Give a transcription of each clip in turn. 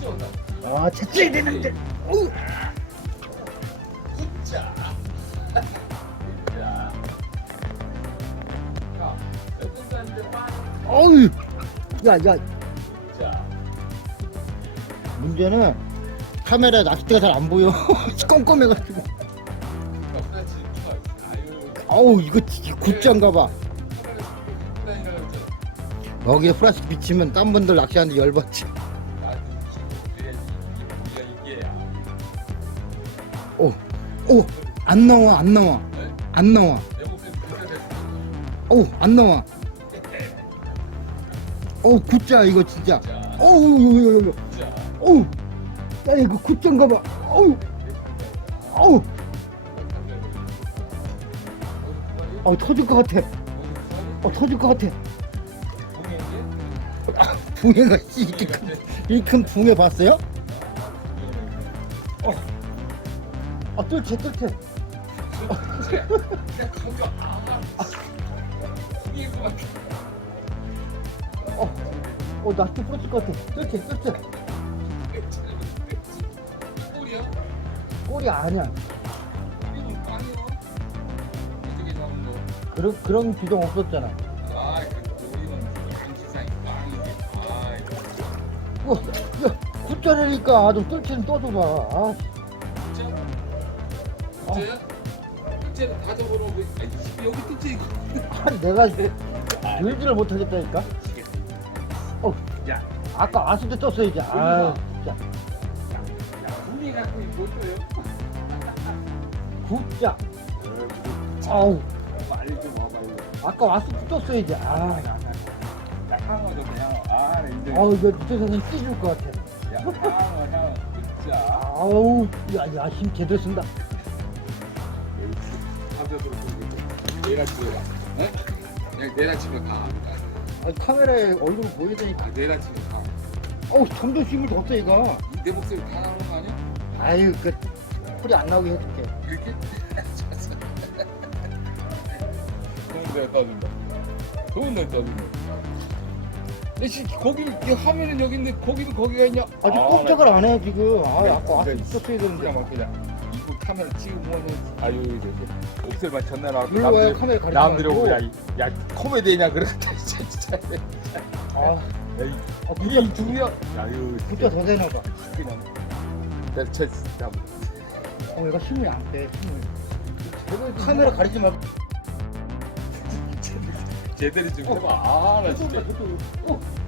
진짜 온다. 아 채찍이 되는데. 어우. 굿자. 자. 자, 여튼 사람들 빵. 어우. 야, 야, 자. 문제는 카메라 낚싯대가 잘 안 보여. 껌껌해가지고. 아유. 어우, 이거 진짜 굿장가 봐. 카메라 다니라고 했잖아. 여기에 플라스틱 비치면 딴 분들 낚시하는데 열받지. 오, 오, 안 나와, 안 나와, 네? 안 나와. 오, 안 나와. 오, 굿자 이거 진짜. 자. 어우, 요, 요, 요. 자. 어우, 야 이거 굿장가 봐. 어우, 어우, 어 터질 것 같아. 어 터질 것 같아. 붕해가 씨, 이렇게 큰, 이큰 붕해 봤어요? 어, 아 뚫채 뚫채. 어, 어 나도 부러질 것 같아. 뚫채. 꿀이야? 꼴이 아니야. 그런 그런 규정 없었잖아. 아, 그 우리는 양치상이 빵이지. 아, 어, 야, 굿자라니까 좀 뚫채는 떠줘봐. 아, 진짜? 진짜야? 진짜 다? 아니, 여기 끝이 이거. 아니 내가 이제 들지를 못하겠다니까. 어, 야, 아까 왔을 때 떴어야지. 아, 진짜. 야, 분이 갖고 못 줘요? 굿자. 아우, 빨리 좀 와봐 이거. 아까 왔을 때 떴어야지. 아, 야, 향어도 그냥 아, 이제. 아우 이거 밑에서는 찢을 것 같아. 아우, 야, 야, 힘 제대로 쓴다. 내가 집에 가. 어? 그냥 내가 집에 가. 아니, 카메라에 얼굴 보여야 되니까. 아, 내가 집에 가. 어우, 점점 힘을 더 써. 이- 내 목소리 다 나오는 거 아니야? 아유, 그, 소리 안 나오게 해줄게. 이렇게? 좋은 데 떠준다. 좋은 데 떠준다. 씨, 거기 이 화면은 여기 있는데 거기도 거기가 있냐? 아직 아, 꼼짝을 안 해, 지금. 아, 그래, 아까 왔을 그래. 때 떴어야 그냥 되는데. 막 그냥 이거 카메라 찍으면 아유 이제 옥셀만 전날 나고 일로 와요, 카메라 가리지 남들이 말고. 오고 야, 이- 야 코미디냐 그러다 진짜 진짜 아, 야, 이, 아, 이게 이 중이야 야유 굿자 더 되나 봐. 그냥 내가 제 진짜 어, 얘가 힘이 안 빼, 힘을. 카메라 가리지 말고. 제대로 좀 해봐 아나 진짜 어. 진짜 한 바퀴 한 바퀴 들어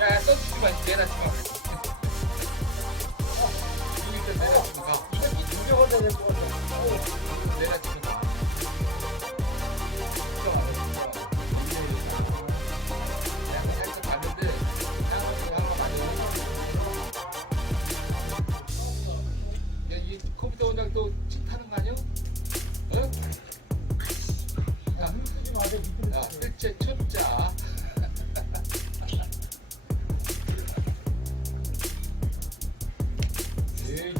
야 써주지 마 내놔 주마 이 컴퓨터 원장 또 침타는 거 아니야? 어? 야, 야, 실제 쳤자. 에이,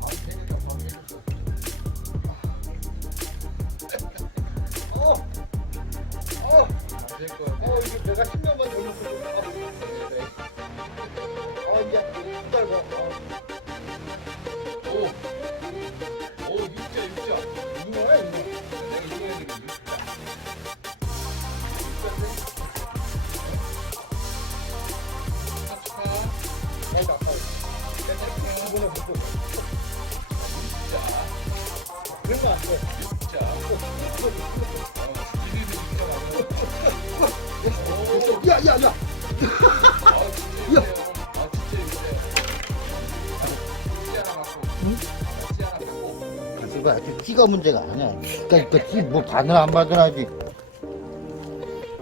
아, 되니까 방해했어. 어, 어, 안될 거야. 어, 이거 내가 10년만 걸렸어. 네, 어, 이제 기다려봐. 어, 야, 야, 야. 야. 가지가 아직 끼가 문제가 아니야. 그러니까 그 끼, 뭐 반을 안 받아야지.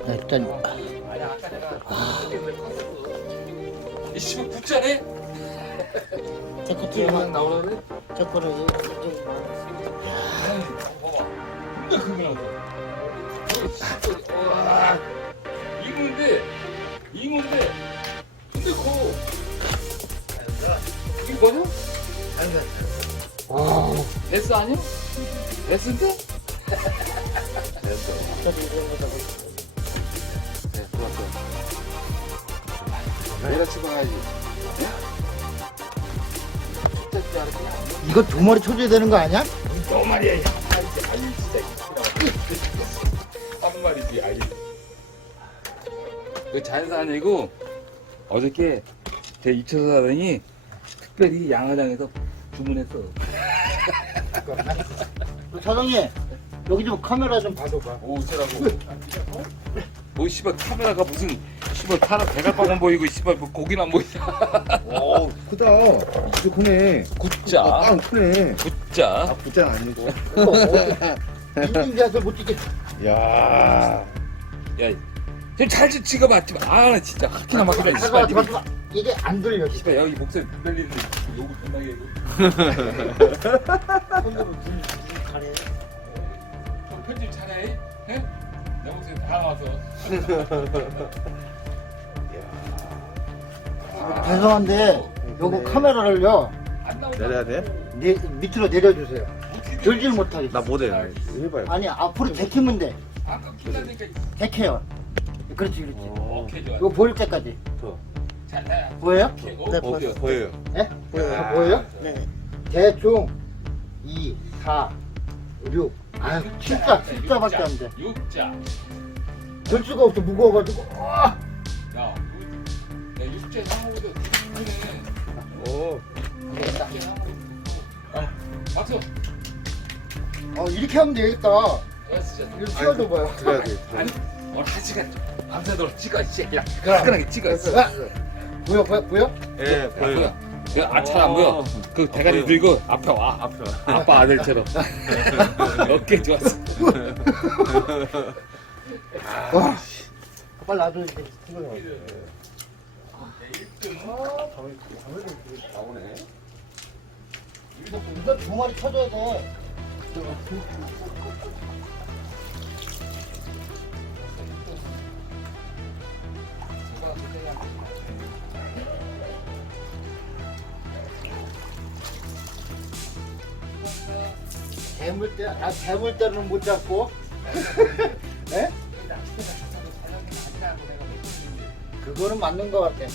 일단 이 씨발 국자네? 자꾸 끼, 자꾸 나오라네? 자꾸를 이제 좀 그게 나왔어. 와, 이건데, 이건데, 근데 그거, 이거 맞아? 와, 베스 아니야? 베스인데? 됐어. 네, 들어왔어. 내려치고 가야지. 진짜 알았지? 이거 두 마리 쳐줘야 되는 거 아니야? 너 말이야, 야, 말이지. 아니, 진짜. 한 말이지, 아니. 그 자연사 아니고, 어저께 제 입혀서 하더니, 특별히 양화장에서 주문했어. 사장님 여기 좀 카메라 좀 봐줘봐. 오, 어쩌라고. 뭐, 씨발, 카메라가 무슨, 씨발, 사람 대갈방만 보이고, 씨발, 뭐, 고기는 안 보이냐. 오 크다 진짜 크네 굿자, 빵 크네 굿자. 아 부장 아니고 인증자서 못 찍겠. 야 야, 좀잘 좀 찍어봐. 좀. 아, 진짜, 하키나 막히다, 이 잠깐만 씨발. 잠깐만. 이게 안 들려. 씨발, 여기 목소리 들리는데, 욕을 존나게 해고. 손으로 눈 가래. 좀 편집 잘해. 해? 내 목소리 다 나와서. 죄송한데 요거 카메라를요 안 나오잖아. 내려야 돼? 내, 밑으로 내려주세요. 들질 못하게. 나 못해 해봐요 아니 앞으로 데키면 돼. 아까 kil라니까 데켜요. 그렇지 그렇지. 오케이 좋아. 이거 보일 때까지. 잘 해. 보여요? 오케이. 어, 보여요 보여요 네? 다 보여요? 네. 대충 2, 4, 6. 아, 7자, 7자밖에 안 돼. 육자. 들 수가 없어 무거워가지고. 아! 야, 야 육자 상호도 크네. 오 육자 상호. 아, 박수. 어 이렇게 하면 되겠다. 진짜. 이거 찍어줘 봐요. 그래야 돼 아니, 오늘 한 시간 좀 밤새도록 찍어, 이 새끼야. 화끈하게 찍어. 아, 보여 보여 보여? 예 야, 보여. 아잘안 보여. 그 대가리 보여. 들고 앞에 와. 앞에 아빠 아들처럼. 어깨 좋았어. 와. 빨리 놔줘 이제 찍어요. 이거 두 마리 쳐줘야 돼. 대물대, 아 대물대는 못 잡고. 에? 그거는 맞는 것 같아.